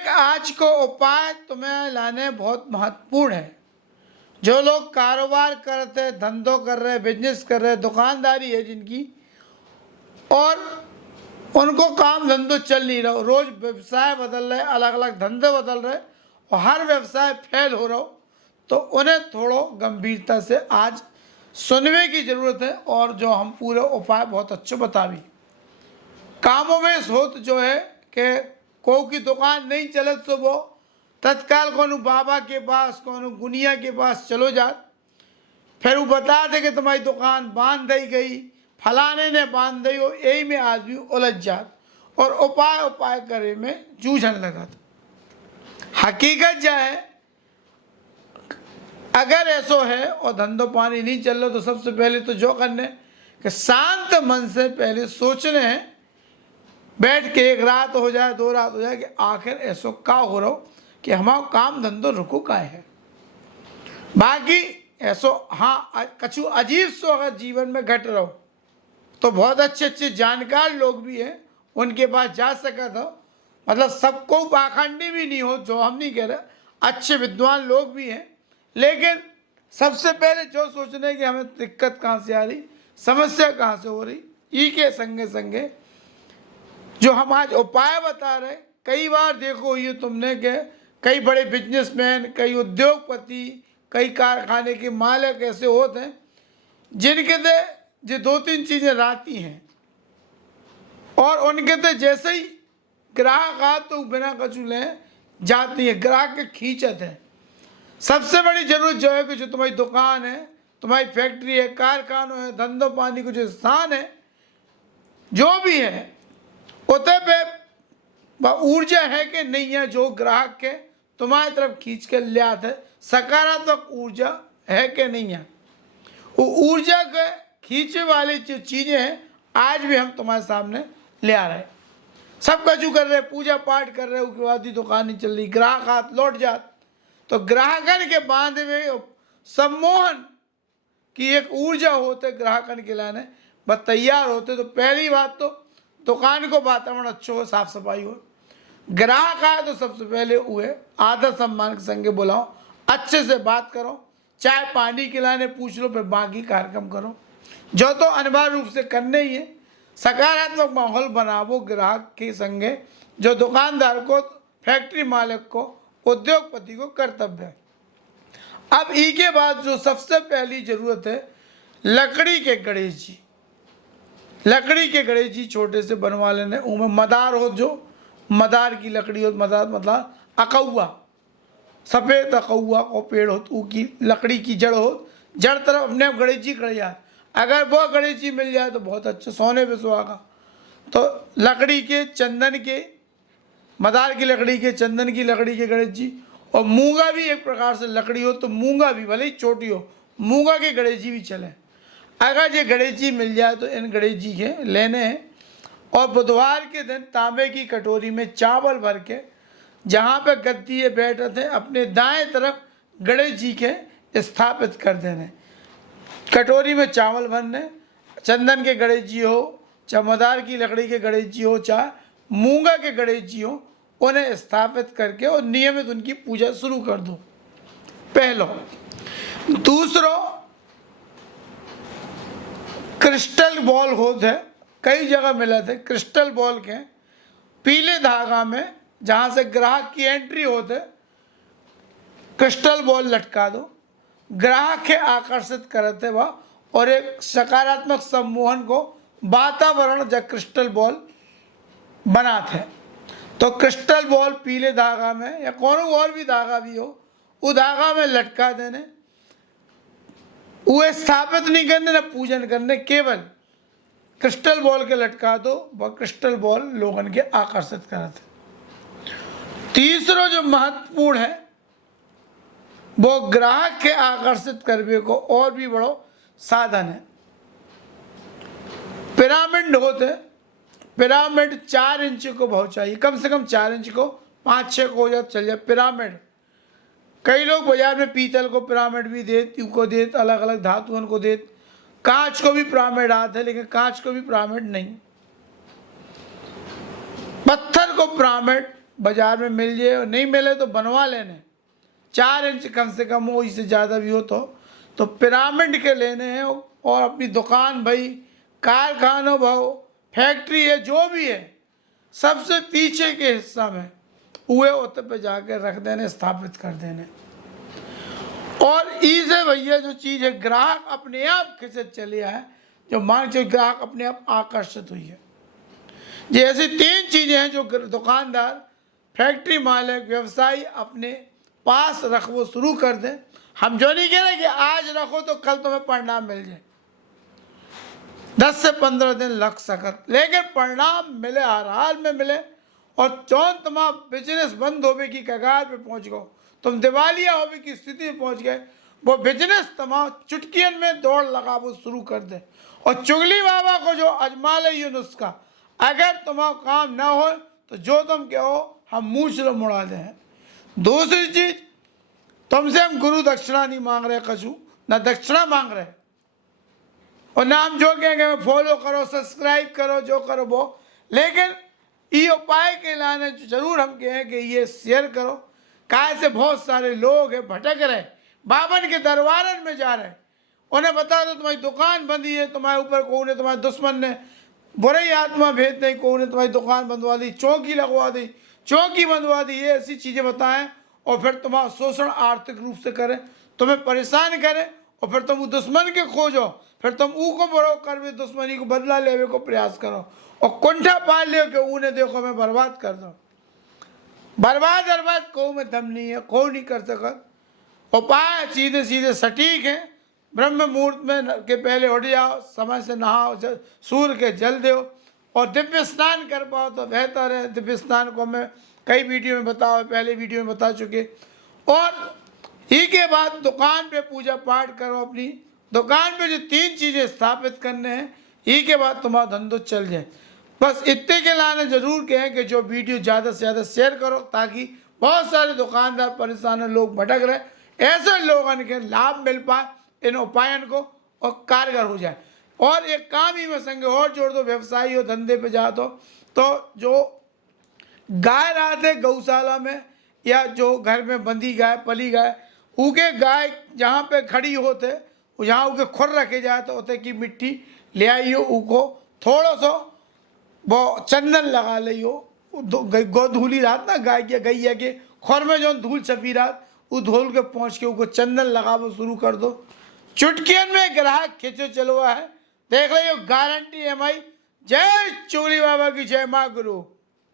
एक आज को उपाय तुम्हें लाने बहुत महत्वपूर्ण है। जो लोग कारोबार करते, धंधों कर रहे, बिजनेस कर रहे, दुकानदारी है जिनकी, और उनको काम धंधो चल नहीं रहा, रोज व्यवसाय बदल रहे, अलग अलग धंधे बदल रहे और हर व्यवसाय फेल हो रहा हो, तो उन्हें थोड़ा गंभीरता से आज सुनने की जरूरत है। और जो हम पूरे उपाय बहुत अच्छे बता भी कामों में सोच जो है कि को की दुकान नहीं चले तो वो तत्काल कोनो बाबा के पास, कोनो गुनिया के पास चलो जात, फिर वो बता दे कि तुम्हारी दुकान बांध दी गई, फलाने ने बांध दी हो, यही में आदमी उलझ जात और उपाय करे में जूझन लगा। हकीकत क्या है, अगर ऐसो है और धंधो पानी नहीं चल रहा तो सबसे पहले तो जो करने कि शांत मन से पहले सोचने हैं, बैठ के एक रात हो जाए, 2 रात हो जाए कि आखिर ऐसो का हो रहा हो कि हमारा काम धंधो रुको का है। बाकी ऐसो हाँ कछु अजीब सो अगर जीवन में घट रहा हो तो बहुत अच्छे जानकार लोग भी हैं, उनके पास जा सका था। मतलब सबको पाखंडी भी नहीं हो, जो हम नहीं कह रहे, अच्छे विद्वान लोग भी हैं, लेकिन सबसे पहले जो सोचने कि हमें दिक्कत कहाँ से आ रही, समस्या कहाँ से हो रही, ई के संगे संगे जो हम आज उपाय बता रहे। कई बार देखो ये तुमने के कई बड़े बिजनेसमैन, कई उद्योगपति, कई कारखाने के मालिक ऐसे होते हैं जिनके ते जो 2-3 चीजें रहती हैं और उनके ते जैसे ही ग्राहक आ तो बिना कछु ले जाती है, ग्राहक के खींचत है। सबसे बड़ी जरूरत जो है कि जो तुम्हारी दुकान है, तुम्हारी फैक्ट्री है, कारखाना है, धंधो पानी को जो स्थान है, जो भी है, उते पे ऊर्जा है कि नहीं है, जो ग्राहक के तुम्हारी तरफ खींच के ले आते है, सकारात्मक ऊर्जा है कि नहीं है। वो ऊर्जा के खींचे वाली जो चीजें हैं आज भी हम तुम्हारे सामने ले आ रहे हैं। सब कछु कर रहे, पूजा पाठ कर रहे, उसके बाद ही दुकान नहीं चल रही, ग्राहक हाथ लौट जात, तो ग्राहकन के बांधे में सम्मोहन की एक ऊर्जा होते ग्राहकन के लाने बस तैयार होते। तो पहली बात तो दुकान को वातावरण अच्छो हो, साफ सफाई हो, ग्राहक आए तो सबसे पहले हुए आदर सम्मान के संगे बुलाओ, अच्छे से बात करो, चाय पानी खिलाने पूछ लो, फिर बाकी कार्यक्रम करो, जो तो अनिवार्य रूप से करने ही है। सकारात्मक माहौल बनावो ग्राहक के संगे, जो दुकानदार को, फैक्ट्री मालिक को, उद्योगपति को कर्तव्य है। अब ई के बाद जो सबसे पहली जरूरत है, लकड़ी के गणेश जी। लकड़ी के गणेश जी छोटे से बनवा लेने, उनमें मदार हो, जो मदार की लकड़ी हो, मदार मतलब अकौआ, सफ़ेद अकौआ को पेड़ हो, तो की लकड़ी की जड़ हो, जड़ तरफ अपने गणेश जी खड़े जाए। अगर वो गणेश जी मिल जाए तो बहुत अच्छा, सोने पे सुहागा। तो लकड़ी के, चंदन के, मदार की लकड़ी के, चंदन की लकड़ी के गणेश जी, और मूंगा भी एक प्रकार से लकड़ी हो तो मूंगा भी, भले ही छोटी हो, मूंगा के गणेश जी भी चले। अगर ये गणेश जी मिल जाए तो इन गणेश जी के लेने हैं और बुधवार के दिन तांबे की कटोरी में चावल भर के, जहाँ पे गद्दी बैठे थे, अपने दाएं तरफ गणेश जी के स्थापित कर देने। कटोरी में चावल भरने, चंदन के गणेश जी हो, चाहे मदार की लकड़ी के गणेश जी हो, चाहे मूंगा के गणेश जी हो, उन्हें स्थापित करके और नियमित उनकी पूजा शुरू कर दो, पहलो। दूसरो, क्रिस्टल बॉल होते हैं, कई जगह मिले थे क्रिस्टल बॉल के, पीले धागा में, जहाँ से ग्राहक की एंट्री होते, क्रिस्टल बॉल लटका दो, ग्राहक के आकर्षित करते वह, और एक सकारात्मक सम्मोहन को वातावरण जब क्रिस्टल बॉल बनाते। तो क्रिस्टल बॉल पीले धागा में या कौन और भी धागा भी हो, वो धागा में लटका देने, वो स्थापित नहीं करने ना पूजन करने, केवल क्रिस्टल बॉल के लटका दो, वह क्रिस्टल बॉल लोगन के आकर्षित करते। तीसरो जो महत्वपूर्ण है वो ग्राहक के आकर्षित करने को और भी बड़ो साधन है। पिरामिड होते, पिरामिड 4 इंच को बहुत चाहिए, कम से कम 4 इंच को, 5-6 को हो जाए चल जाए पिरामिड। कई लोग बाजार में पीतल को पिरामिड भी देत, यू को देत, अलग अलग धातुओं को देत, कांच को भी पिरामिड आते हैं, लेकिन कांच को भी पिरामिड नहीं। पत्थर को पिरामिड बाजार में मिल जाए, और नहीं मिले तो बनवा लेने, 4 इंच कम से कम हो, इससे ज़्यादा भी हो तो पिरामिड के लेने हैं। और अपनी दुकान भाई, कारखाना भाव, फैक्ट्री है, जो भी है, सबसे पीछे के हिस्सा में उहे होते पे जाके रख देने, स्थापित कर देने। और इसे भैया जो चीज़ है, ग्राहक अपने आप खिंचे चले आए, जो मान चलिए ग्राहक अपने आप आकर्षित हुई है। ये ऐसी 3 चीज़ें हैं जो दुकानदार, फैक्ट्री मालिक, व्यवसायी अपने पास रखो, शुरू कर दें। हम जो नहीं कह रहे कि आज रखो तो कल तुम्हें परिणाम मिल जाए, 10 से 15 दिन लग सकत, लेकिन परिणाम मिले, हर हाल में मिले। और जौन तुम्हारा बिजनेस बंद होवे की कगार पे पहुंच गो, तुम दिवालिया होवे की स्थिति में पहुंच गए, वो बिजनेस तुम्हारा चुटकियन में दौड़ लगा वो शुरू कर दे। और चुगली बाबा को जो अजमा ले ये नुस्खा, अगर तुम्हारा काम ना हो तो जो तुम कहो हम मुँह से मुड़ा दें। दूसरी चीज, तुमसे हम गुरु दक्षिणा नहीं मांग रहे, कछु ना दक्षिणा मांग रहे, और ना हम जो कहेंगे फॉलो करो, सब्सक्राइब करो, जो करो वो, लेकिन ये उपाय के लाने जरूर हम कहें कि ये शेयर करो। काय से बहुत सारे लोग हैं भटक रहे, बाबन के दरबारन में जा रहे, उन्हें बता दो तुम्हारी दुकान बंदी है, तुम्हारे ऊपर कौन है, तुम्हारे दुश्मन ने बुरी आत्मा भेज नहीं, कौन है तुम्हारी दुकान बंदवा दी, चौकी लगवा दी, चौकी बंदवा दी, ये ऐसी चीज़ें बताएं, और फिर तुम्हारा शोषण आर्थिक रूप से करें, तुम्हें परेशान करें, और फिर तुम दुश्मन के खोजो, फिर तुम ऊ को बड़ो कर दुश्मनी को बदला लेवे को प्रयास करो, और कुंठा पाल लियो कि उन्हें देखो मैं बर्बाद कर दो। बर्बाद को में दम नहीं है, को नहीं कर सकत। उपाय सीधे सीधे सटीक है, ब्रह्म मुहूर्त में के पहले उठ जाओ, समय से नहाओ, सूर्य के जल दो, और दिव्य स्नान कर पाओ तो बेहतर है। दिव्य स्नान को मैं कई वीडियो में बताओ, पहले वीडियो में बता चुके। और ही के बाद दुकान पे पूजा पाठ करो, अपनी दुकान पे जो 3 चीज़ें स्थापित करने हैं, ही के बाद तुम्हारा धंधो चल जाए। बस इतने के लाने जरूर कहें कि जो वीडियो ज़्यादा से ज़्यादा शेयर करो, ताकि बहुत सारे दुकानदार परेशान लोग भटक रहे, ऐसे लोगों के लाभ मिल पाए इन उपायन को, और कारगर हो जाए। और एक काम ही में संग और जोड़ दो, व्यवसायी हो, धंधे पे जा तो जो गाय रहते गौशाला में, या जो घर में बंदी गाय, पली गाय, उके गाय जहाँ पे खड़ी होते, जहाँ उके खुर रखे जाए तो होते की मिट्टी ले आई हो, उको थोड़ा सा वो चंदन लगा लियो, गो धूली रात ना गाय के गैया के खुर में जो धूल छपी रात, वो धूल के पहुँच के उनको चंदन लगावो शुरू कर दो। चुटकियन में ग्राहक खींचो चलवा है, देख लो, गारंटी है भाई। जय चुगली बाबा की जय, माँ गुरु।